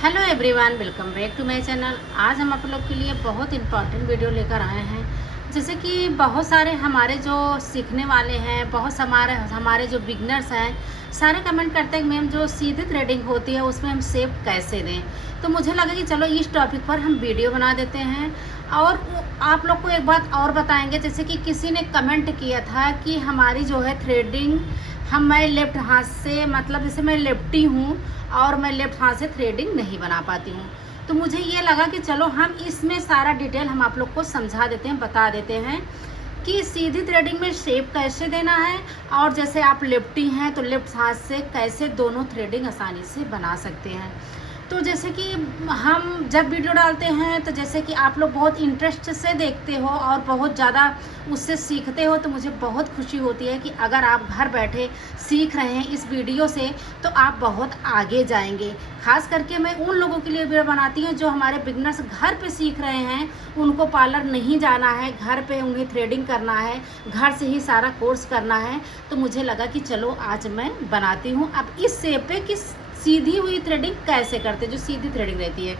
Hello everyone, welcome back to my channel. आज हम आप लोग के लिए बहुत इंपॉर्टेंट वीडियो लेकर आए हैं। जैसे कि बहुत सारे हमारे जो सीखने वाले हैं, बहुत हमारे जो बिगनर्स हैं, सारे कमेंट करते हैं कि मैम जो सीधी थ्रेडिंग होती है उसमें हम शेप कैसे दें। तो मुझे लगा कि चलो इस टॉपिक पर हम वीडियो बना देते हैं। और आप लोग को एक बात और बताएंगे, जैसे कि किसी ने कमेंट किया था कि हमारी जो है थ्रेडिंग मैं लेफ्ट हाथ से, मतलब जैसे मैं लेफ्टी हूँ और मैं लेफ्ट हाथ से थ्रेडिंग नहीं बना पाती हूँ। तो मुझे ये लगा कि चलो हम इसमें सारा डिटेल हम आप लोग को समझा देते हैं, बता देते हैं कि सीधी थ्रेडिंग में शेप कैसे देना है, और जैसे आप लेफ्टी हैं तो लेफ्ट हाथ से कैसे दोनों थ्रेडिंग आसानी से बना सकते हैं। तो जैसे कि हम जब वीडियो डालते हैं तो जैसे कि आप लोग बहुत इंटरेस्ट से देखते हो और बहुत ज़्यादा उससे सीखते हो, तो मुझे बहुत खुशी होती है कि अगर आप घर बैठे सीख रहे हैं इस वीडियो से तो आप बहुत आगे जाएंगे। खास करके मैं उन लोगों के लिए वीडियो बनाती हूँ जो हमारे बिगनर्स घर पे सीख रहे हैं, उनको पार्लर नहीं जाना है, घर पे उन्हें थ्रेडिंग करना है, घर से ही सारा कोर्स करना है। तो मुझे लगा कि चलो आज मैं बनाती हूँ अब इस शेप पे कि सीधी हुई थ्रेडिंग कैसे करते, जो सीधी थ्रेडिंग रहती है।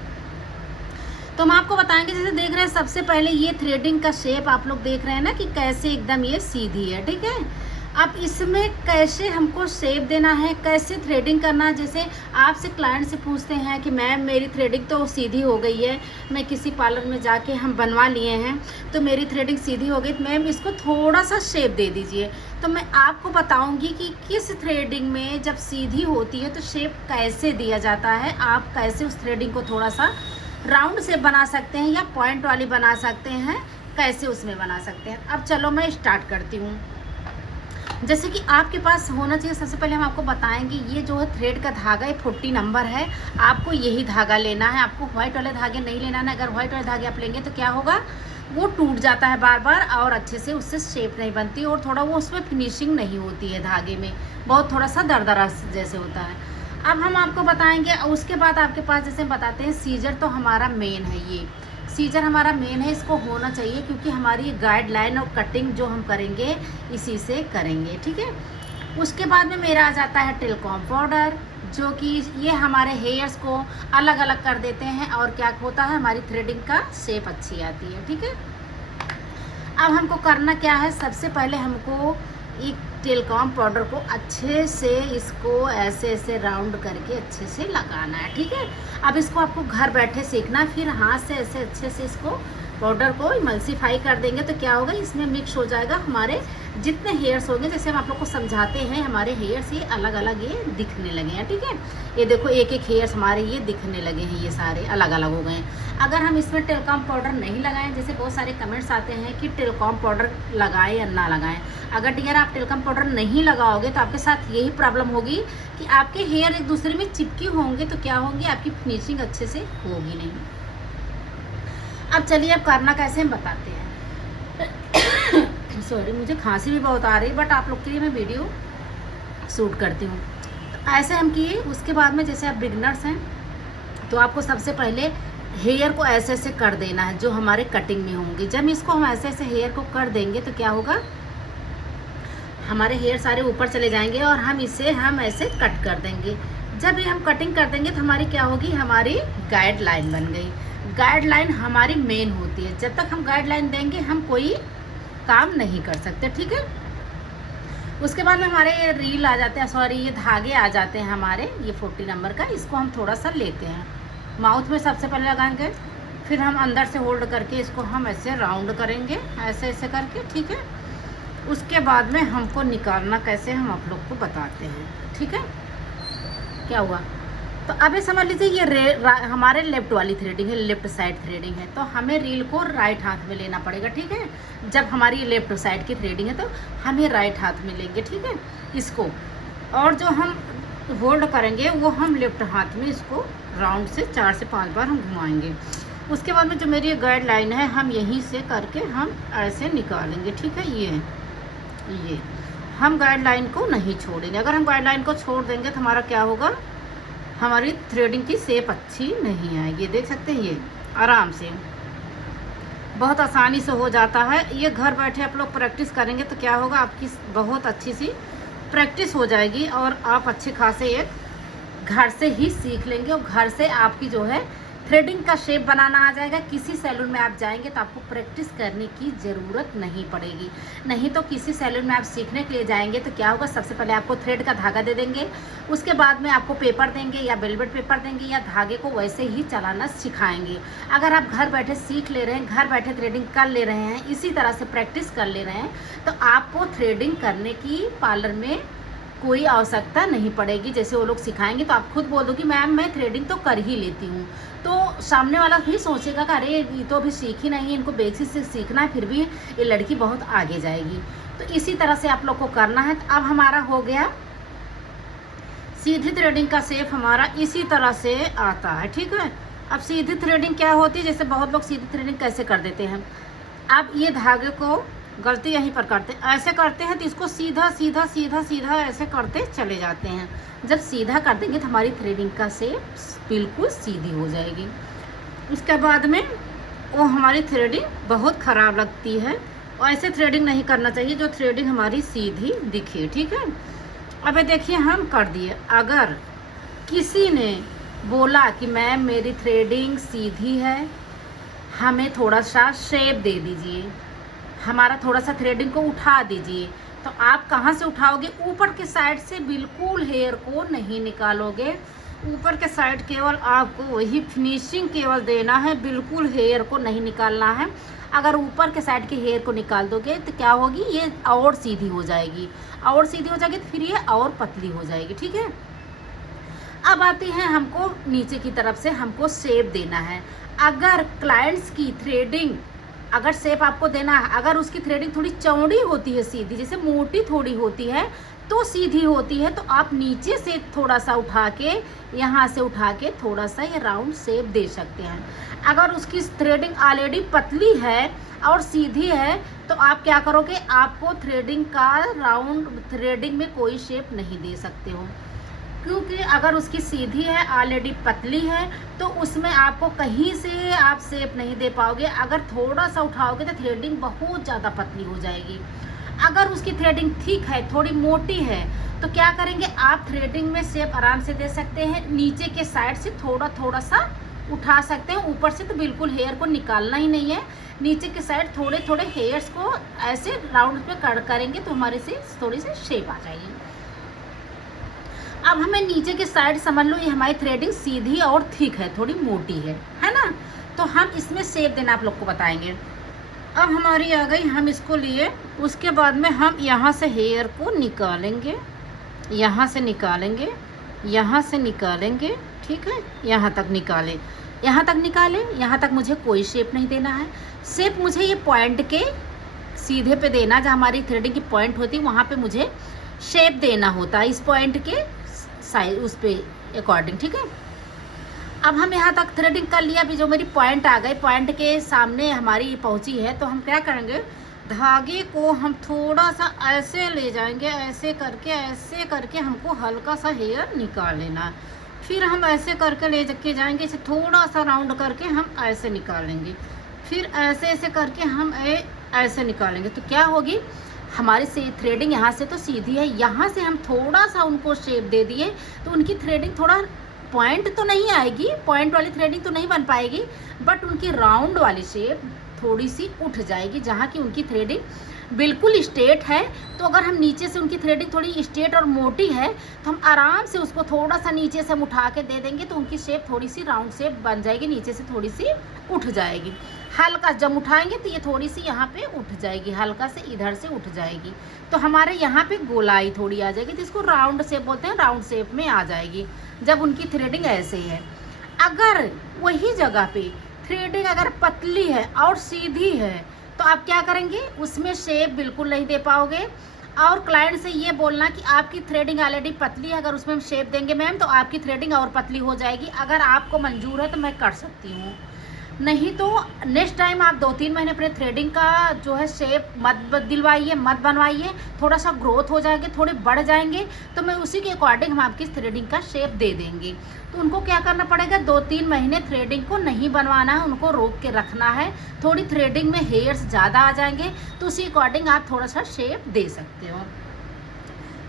तो हम आपको बताएंगे, जैसे देख रहे हैं सबसे पहले ये थ्रेडिंग का शेप आप लोग देख रहे हैं ना कि कैसे एकदम ये सीधी है, ठीक है। अब इसमें कैसे हमको शेप देना है, कैसे थ्रेडिंग करना है। जैसे आपसे क्लाइंट से पूछते हैं कि मैम मेरी थ्रेडिंग तो सीधी हो गई है, मैं किसी पार्लर में जाके हम बनवा लिए हैं तो मेरी थ्रेडिंग सीधी हो गई, तो मैम इसको थोड़ा सा शेप दे दीजिए। तो मैं आपको बताऊंगी कि किस थ्रेडिंग में जब सीधी होती है तो शेप कैसे दिया जाता है, आप कैसे उस थ्रेडिंग को थोड़ा सा राउंड शेप बना सकते हैं या पॉइंट वाली बना सकते हैं, कैसे उसमें बना सकते हैं। अब चलो मैं स्टार्ट करती हूँ। जैसे कि आपके पास होना चाहिए, सबसे पहले हम आपको बताएंगे ये जो है थ्रेड का धागा, ये 40 नंबर है। आपको यही धागा लेना है, आपको व्हाइट वाले धागे नहीं लेना है। अगर व्हाइट वाले धागे आप लेंगे तो क्या होगा, वो टूट जाता है बार बार और अच्छे से उससे शेप नहीं बनती और थोड़ा वो उसमें फिनिशिंग नहीं होती है, धागे में बहुत थोड़ा सा दरदरा जैसे होता है। अब हम आपको बताएंगे, उसके बाद आपके पास जैसे बताते हैं सीजर, तो हमारा मेन है, ये सीजर हमारा मेन है, इसको होना चाहिए क्योंकि हमारी गाइडलाइन और कटिंग जो हम करेंगे इसी से करेंगे, ठीक है। उसके बाद में मेरा आ जाता है टेलकॉम पाउडर, जो कि ये हमारे हेयर्स को अलग अलग कर देते हैं और क्या होता है, हमारी थ्रेडिंग का शेप अच्छी आती है, ठीक है। अब हमको करना क्या है, सबसे पहले हमको एक टेलकॉम पाउडर को अच्छे से इसको ऐसे ऐसे राउंड करके अच्छे से लगाना है, ठीक है। अब इसको आपको घर बैठे सीखना, फिर हाथ से ऐसे अच्छे से इसको पाउडर को इमल्सीफाई कर देंगे तो क्या होगा, इसमें मिक्स हो जाएगा हमारे जितने हेयर्स होंगे। जैसे हम आप लोग को समझाते हैं, हमारे हेयर्स ये अलग अलग ये दिखने लगे हैं, ठीक है। ये देखो एक एक हेयर्स हमारे ये दिखने लगे हैं, ये सारे अलग अलग हो गए हैं। अगर हम इसमें टेलकॉम पाउडर नहीं लगाएं, जैसे बहुत सारे कमेंट्स आते हैं कि टेलकॉम पाउडर लगाएं या ना लगाएं। अगर डियर आप टेलकॉम पाउडर नहीं लगाओगे तो आपके साथ यही प्रॉब्लम होगी कि आपके हेयर एक दूसरे में चिपके होंगे, तो क्या होंगी, आपकी फिनिशिंग अच्छे से होगी नहीं। अब चलिए अब करना कैसे हम बताते हैं। सॉरी, मुझे खांसी भी बहुत आ रही है, बट आप लोग के लिए मैं वीडियो शूट करती हूँ। तो ऐसे हम किए, उसके बाद में जैसे आप बिगनर्स हैं तो आपको सबसे पहले हेयर को ऐसे ऐसे कर देना है जो हमारे कटिंग में होंगे। जब इसको हम ऐसे ऐसे हेयर को कर देंगे तो क्या होगा, हमारे हेयर सारे ऊपर चले जाएंगे और हम इसे ऐसे कट कर देंगे। जब ये हम कटिंग कर देंगे तो हमारी क्या होगी, हमारी गाइडलाइन बन गई। गाइडलाइन हमारी मेन होती है, जब तक हम गाइडलाइन देंगे हम कोई काम नहीं कर सकते, ठीक है। उसके बाद में हमारे ये रील आ जाते हैं, सॉरी ये धागे आ जाते हैं हमारे, ये 40 नंबर का। इसको हम थोड़ा सा लेते हैं, माउथ में सबसे पहले लगाएंगे, फिर हम अंदर से होल्ड करके इसको हम ऐसे राउंड करेंगे, ऐसे ऐसे करके, ठीक है। उसके बाद में हमको निकालना कैसे हम आप लोग को बताते हैं, ठीक है। क्या हुआ, तो अभी समझ लीजिए ये हमारे लेफ्ट वाली थ्रेडिंग है, लेफ्ट साइड थ्रेडिंग है, तो हमें रील को राइट हाथ में लेना पड़ेगा, ठीक है। जब हमारी लेफ्ट साइड की थ्रेडिंग है तो हमें राइट हाथ में लेंगे, ठीक है, इसको। और जो हम होल्ड करेंगे वो हम लेफ्ट हाथ में इसको राउंड से 4 से 5 बार हम घुमाएंगे। उसके बाद में जो मेरी गाइडलाइन है हम यहीं से करके हम ऐसे निकालेंगे, ठीक है। ये हम गाइडलाइन को नहीं छोड़ेंगे। अगर हम गाइडलाइन को छोड़ देंगे तो हमारा क्या होगा, हमारी थ्रेडिंग की शेप अच्छी नहीं आएगी। देख सकते हैं, ये आराम से बहुत आसानी से हो जाता है। ये घर बैठे आप लोग प्रैक्टिस करेंगे तो क्या होगा, आपकी बहुत अच्छी सी प्रैक्टिस हो जाएगी और आप अच्छे खासे एक घर से ही सीख लेंगे और घर से आपकी जो है थ्रेडिंग का शेप बनाना आ जाएगा। किसी सैलून में आप जाएंगे तो आपको प्रैक्टिस करने की ज़रूरत नहीं पड़ेगी। नहीं तो किसी सैलून में आप सीखने के लिए जाएंगे तो क्या होगा, सबसे पहले आपको थ्रेड का धागा दे देंगे, उसके बाद में आपको पेपर देंगे या वेलवेट पेपर देंगे या धागे को वैसे ही चलाना सिखाएंगे। अगर आप घर बैठे सीख ले रहे हैं, घर बैठे थ्रेडिंग कर ले रहे हैं, इसी तरह से प्रैक्टिस कर ले रहे हैं, तो आपको थ्रेडिंग करने की पार्लर में कोई आवश्यकता नहीं पड़ेगी। जैसे वो लोग सिखाएंगे तो आप खुद बोल दो कि मैम मैं थ्रेडिंग तो कर ही लेती हूँ, तो सामने वाला भी सोचेगा कि अरे ये तो अभी सीख ही नहीं है, इनको बेसिक से सीखना है, फिर भी ये लड़की बहुत आगे जाएगी। तो इसी तरह से आप लोग को करना है। तो अब हमारा हो गया सीधी थ्रेडिंग का शेप, हमारा इसी तरह से आता है। ठीक है, अब सीधी थ्रेडिंग क्या होती है, जैसे बहुत लोग सीधी थ्रेडिंग कैसे कर देते हैं, अब ये धागे को गलती यहीं पर करते ऐसे करते हैं तो इसको सीधा सीधा सीधा सीधा ऐसे करते चले जाते हैं। जब सीधा कर देंगे तो हमारी थ्रेडिंग का शेप बिल्कुल सीधी हो जाएगी। उसके बाद में वो हमारी थ्रेडिंग बहुत ख़राब लगती है और ऐसे थ्रेडिंग नहीं करना चाहिए जो थ्रेडिंग हमारी सीधी दिखे। ठीक है, अब देखिए हम कर दिए। अगर किसी ने बोला कि मैम मेरी थ्रेडिंग सीधी है, हमें थोड़ा सा शेप दे दीजिए, हमारा थोड़ा सा थ्रेडिंग को उठा दीजिए, तो आप कहाँ से उठाओगे, ऊपर के साइड से बिल्कुल हेयर को नहीं निकालोगे। ऊपर के साइड केवल आपको वही फिनिशिंग केवल देना है, बिल्कुल हेयर को नहीं निकालना है। अगर ऊपर के साइड के हेयर को निकाल दोगे तो क्या होगी, ये और सीधी हो जाएगी, और सीधी हो जाएगी तो फिर ये और पतली हो जाएगी। ठीक है, अब आती है हमको नीचे की तरफ से हमको शेप देना है। अगर क्लाइंट्स की थ्रेडिंग अगर शेप आपको देना है, अगर उसकी थ्रेडिंग थोड़ी चौड़ी होती है, सीधी जैसे मोटी थोड़ी होती है तो सीधी होती है, तो आप नीचे से थोड़ा सा उठा के, यहाँ से उठा के थोड़ा सा ये राउंड शेप दे सकते हैं। अगर उसकी थ्रेडिंग ऑलरेडी पतली है और सीधी है तो आप क्या करोगे, आपको थ्रेडिंग का राउंड थ्रेडिंग में कोई शेप नहीं दे सकते हो, क्योंकि अगर उसकी सीधी है ऑलरेडी पतली है तो उसमें आपको कहीं से आप शेप नहीं दे पाओगे। अगर थोड़ा सा उठाओगे तो थ्रेडिंग बहुत ज़्यादा पतली हो जाएगी। अगर उसकी थ्रेडिंग ठीक है, थोड़ी मोटी है, तो क्या करेंगे, आप थ्रेडिंग में शेप आराम से दे सकते हैं। नीचे के साइड से थोड़ा थोड़ा सा उठा सकते हैं, ऊपर से तो बिल्कुल हेयर को निकालना ही नहीं है। नीचे के साइड थोड़े थोड़े हेयर्स को ऐसे राउंड में करेंगे तो हमारे से थोड़ी सी शेप आ जाएगी। अब हमें नीचे के साइड समझ लो ये हमारी थ्रेडिंग सीधी और थिक है, थोड़ी मोटी है ना, तो हम इसमें शेप देना आप लोग को बताएंगे। अब हमारी आ गई, हम इसको लिए, उसके बाद में हम यहाँ से हेयर को निकालेंगे, यहाँ से निकालेंगे, यहाँ से निकालेंगे। ठीक है, यहाँ तक निकालें, यहाँ तक निकालें, यहाँ तक मुझे कोई शेप नहीं देना है। शेप मुझे ये पॉइंट के सीधे पे देना, जहाँ हमारी थ्रेडिंग की पॉइंट होती है वहाँ पे मुझे शेप देना होता है, इस पॉइंट के साइज उस पे अकॉर्डिंग। ठीक है, अब हम यहाँ तक थ्रेडिंग कर लिया। अभी जो मेरी पॉइंट आ गई, पॉइंट के सामने हमारी पहुँची है, तो हम क्या करेंगे, धागे को हम थोड़ा सा ऐसे ले जाएंगे, ऐसे करके हमको हल्का सा हेयर निकाल लेना है। फिर हम ऐसे करके ले के जाएंगे, इसे थोड़ा सा राउंड करके हम ऐसे निकालेंगे, फिर ऐसे ऐसे करके हम ऐसे निकालेंगे। तो क्या होगी, हमारी से थ्रेडिंग यहाँ से तो सीधी है, यहाँ से हम थोड़ा सा उनको शेप दे दिए तो उनकी थ्रेडिंग थोड़ा पॉइंट तो नहीं आएगी, पॉइंट वाली थ्रेडिंग तो नहीं बन पाएगी, बट उनकी राउंड वाली शेप थोड़ी सी उठ जाएगी। जहाँ की उनकी थ्रेडिंग बिल्कुल स्ट्रेट है, तो अगर हम नीचे से उनकी थ्रेडिंग थोड़ी स्ट्रेट और मोटी है तो हम आराम से उसको थोड़ा सा नीचे से हम उठा के दे देंगे तो उनकी शेप थोड़ी सी राउंड शेप बन जाएगी, नीचे से थोड़ी सी उठ जाएगी। हल्का जब उठाएंगे तो ये थोड़ी सी यहाँ पे उठ जाएगी, हल्का से इधर से उठ जाएगी, तो हमारे यहाँ पे गोलाई थोड़ी आ जाएगी, तो इसको राउंड शेप बोलते हैं, राउंड शेप में आ जाएगी जब उनकी थ्रेडिंग ऐसे है। अगर वही जगह पे थ्रेडिंग अगर पतली है और सीधी है तो आप क्या करेंगे, उसमें शेप बिल्कुल नहीं दे पाओगे। और क्लाइंट से ये बोलना कि आपकी थ्रेडिंग ऑलरेडी पतली है, अगर उसमें हम शेप देंगे मैम तो आपकी थ्रेडिंग और पतली हो जाएगी, अगर आपको मंजूर है तो मैं कर सकती हूँ, नहीं तो नेक्स्ट टाइम आप 2-3 महीने अपने थ्रेडिंग का जो है शेप मत दिलवाइए, मत बनवाइए। थोड़ा सा ग्रोथ हो जाएंगे, थोड़े बढ़ जाएंगे तो मैं उसी के अकॉर्डिंग हम आपकी थ्रेडिंग का शेप दे देंगे। तो उनको क्या करना पड़ेगा, 2-3 महीने थ्रेडिंग को नहीं बनवाना है, उनको रोक के रखना है। थोड़ी थ्रेडिंग में हेयर्स ज़्यादा आ जाएंगे तो उसी अकॉर्डिंग आप थोड़ा सा शेप दे सकते हो।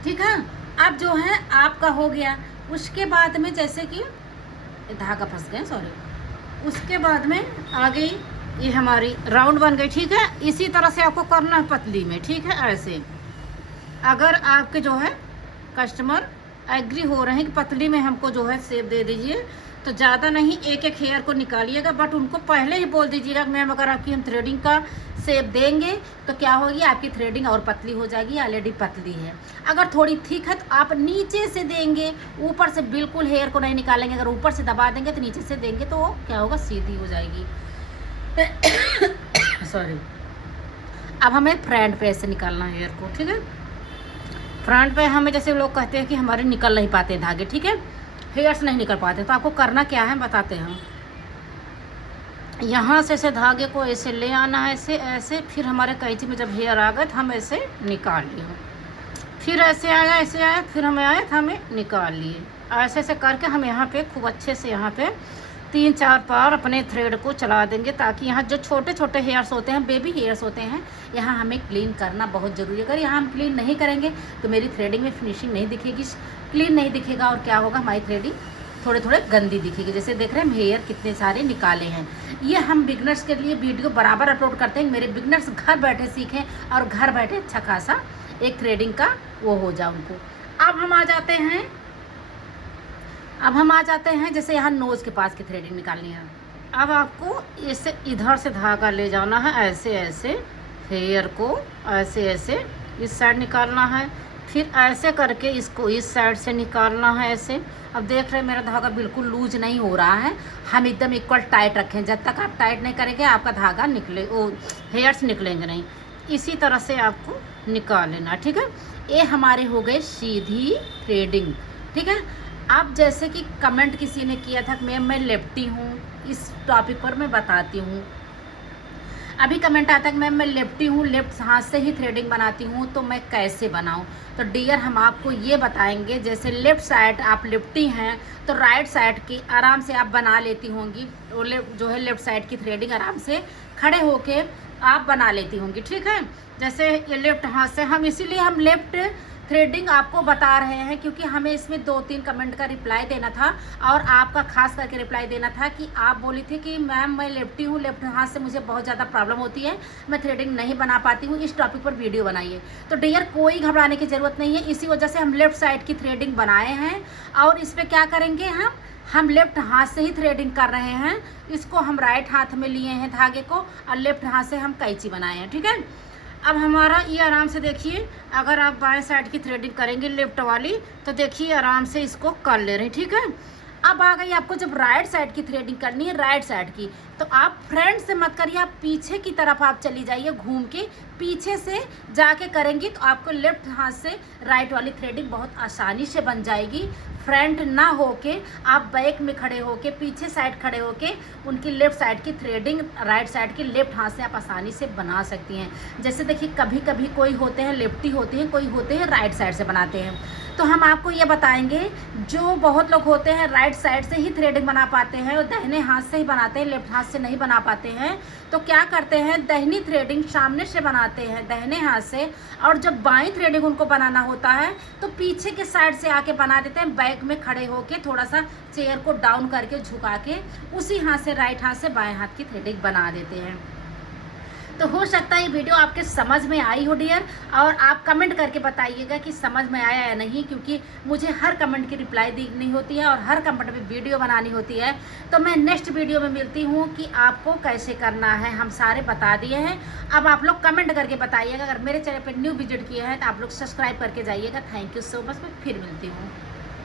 ठीक है, अब जो है आपका हो गया। उसके बाद में जैसे कि धागा फंस गए, सॉरी, उसके बाद में आ गई ये हमारी राउंड बन गई, ठीक है। इसी तरह से आपको करना है पतली में, ठीक है, ऐसे। अगर आपके जो है कस्टमर एग्री हो रहे हैं कि पतली में हमको जो है शेप दे दीजिए, तो ज़्यादा नहीं, एक एक हेयर को निकालिएगा, बट उनको पहले ही बोल दीजिएगा कि मैम अगर आपकी हम थ्रेडिंग का शेप देंगे तो क्या होगी, आपकी थ्रेडिंग और पतली हो जाएगी, ऑलरेडी पतली है। अगर थोड़ी थिक है तो आप नीचे से देंगे, ऊपर से बिल्कुल हेयर को नहीं निकालेंगे। अगर ऊपर से दबा देंगे तो नीचे से देंगे तो वो क्या होगा, सीधी हो जाएगी। सॉरी। अब हमें फ्रंट पे ऐसे निकालना है हेयर को, ठीक है। फ्रंट पे हमें जैसे लोग कहते हैं कि हमारे निकल नहीं पाते धागे, ठीक है, हेयर्स नहीं निकल पाते, तो आपको करना क्या है बताते हैं। यहाँ से ऐसे धागे को ऐसे ले आना है, ऐसे ऐसे, फिर हमारे कैंची में जब हेयर आ गए तो हम ऐसे निकाल लिए, फिर ऐसे आया, ऐसे आया, फिर हमें आया तो हमें निकाल लिए। ऐसे ऐसे करके हम यहाँ पे खूब अच्छे से यहाँ पे 3-4 बार अपने थ्रेड को चला देंगे, ताकि यहाँ जो छोटे छोटे हेयर्स होते हैं, बेबी हेयर्स होते हैं, यहाँ हमें क्लीन करना बहुत ज़रूरी है। अगर यहाँ हम क्लीन नहीं करेंगे तो मेरी थ्रेडिंग में फिनिशिंग नहीं दिखेगी, क्लीन नहीं दिखेगा, और क्या होगा, हमारी थ्रेडिंग थोड़े थोड़े गंदी दिखेगी। जैसे देख रहे हैं हम हेयर कितने सारे निकाले हैं। ये हम बिगनर्स के लिए वीडियो बराबर अपलोड करते हैं, मेरे बिगनर्स घर बैठे सीखें और घर बैठे अच्छा खासा एक थ्रेडिंग का वो हो जाए उनको। अब हम आ जाते हैं जैसे यहाँ नोज़ के पास की थ्रेडिंग निकालनी है। अब आपको इसे इधर से धागा ले जाना है, ऐसे ऐसे हेयर को ऐसे ऐसे इस साइड निकालना है, फिर ऐसे करके इसको इस साइड से निकालना है, ऐसे। अब देख रहे हैं मेरा धागा बिल्कुल लूज नहीं हो रहा है, हम एकदम इक्वल टाइट रखें। जब तक आप टाइट नहीं करेंगे आपका धागा निकले, वो हेयर्स निकलेंगे नहीं। इसी तरह से आपको निकाल लेना, ठीक है। ये हमारे हो गए सीधी थ्रेडिंग, ठीक है। अब जैसे कि कमेंट किसी ने किया था कि मैम मैं लेफ्टी हूँ, इस टॉपिक पर मैं बताती हूँ। अभी कमेंट आता है कि मैम मैं लेफ्टी हूँ, लेफ्ट हाथ से ही थ्रेडिंग बनाती हूँ, तो मैं कैसे बनाऊँ। तो डियर हम आपको ये बताएंगे, जैसे लेफ़्ट साइड आप लेफ्टी हैं तो राइट साइड की आराम से आप बना लेती होंगी, जो है लेफ़्ट साइड की थ्रेडिंग आराम से खड़े होके आप बना लेती होंगी, ठीक है। जैसे ये लेफ्ट हाथ से हम, इसीलिए हम लेफ्ट थ्रेडिंग आपको बता रहे हैं, क्योंकि हमें इसमें 2-3 कमेंट का रिप्लाई देना था, और आपका खास करके रिप्लाई देना था कि आप बोली थी कि मैम मैं लेफ्टी हूँ, लेफ्ट हाथ से मुझे बहुत ज़्यादा प्रॉब्लम होती है, मैं थ्रेडिंग नहीं बना पाती हूँ, इस टॉपिक पर वीडियो बनाइए। तो डियर कोई घबराने की ज़रूरत नहीं है, इसी वजह से हम लेफ़्ट साइड की थ्रेडिंग बनाए हैं। और इस पर क्या करेंगे, हम लेफ्ट हाथ से ही थ्रेडिंग कर रहे हैं। इसको हम राइट हाथ में लिए हैं धागे को, और लेफ्ट हाथ से हम कैंची बनाए हैं, ठीक है। अब हमारा ये आराम से देखिए, अगर आप बाएं साइड की थ्रेडिंग करेंगे लेफ्ट वाली, तो देखिए आराम से इसको कर ले रहे हैं, ठीक है। अब आ गई आपको जब राइट साइड की थ्रेडिंग करनी है, राइट साइड की, तो आप फ्रंट से मत करिए, आप पीछे की तरफ आप चली जाइए, घूम के पीछे से जाके करेंगी तो आपको लेफ्ट हाथ से राइट वाली थ्रेडिंग बहुत आसानी से बन जाएगी। फ्रंट ना होके आप बैक में खड़े होके, पीछे साइड खड़े होके उनकी लेफ्ट साइड की थ्रेडिंग राइट साइड की लेफ्ट हाथ से आप आसानी से बना सकती हैं। जैसे देखिए कभी कभी कोई होते हैं लेफ्टी होते हैं, कोई होते हैं राइट साइड से बनाते हैं, तो हम आपको ये बताएंगे, जो बहुत लोग होते हैं राइट साइड से ही थ्रेडिंग बना पाते हैं और दाहिने हाथ से ही बनाते हैं, लेफ्ट हाथ से नहीं बना पाते हैं, तो क्या करते हैं, दाहिनी थ्रेडिंग सामने से बनाते हैं दाहिने हाथ से, और जब बाईं थ्रेडिंग उनको बनाना होता है तो पीछे के साइड से आके बना देते हैं, बैक में खड़े होके थोड़ा सा चेयर को डाउन करके झुका के उसी हाथ से राइट हाथ से बाएं हाथ की थ्रेडिंग बना देते हैं। तो हो सकता है ये वीडियो आपके समझ में आई हो डियर, और आप कमेंट करके बताइएगा कि समझ में आया या नहीं, क्योंकि मुझे हर कमेंट की रिप्लाई देनी होती है और हर कमेंट पे वीडियो बनानी होती है। तो मैं नेक्स्ट वीडियो में मिलती हूँ कि आपको कैसे करना है, हम सारे बता दिए हैं। अब आप लोग कमेंट करके बताइएगा, अगर मेरे चैनल पर न्यू विजिट किए हैं तो आप लोग सब्सक्राइब करके जाइएगा। थैंक यू सो मच, मैं फिर मिलती हूँ।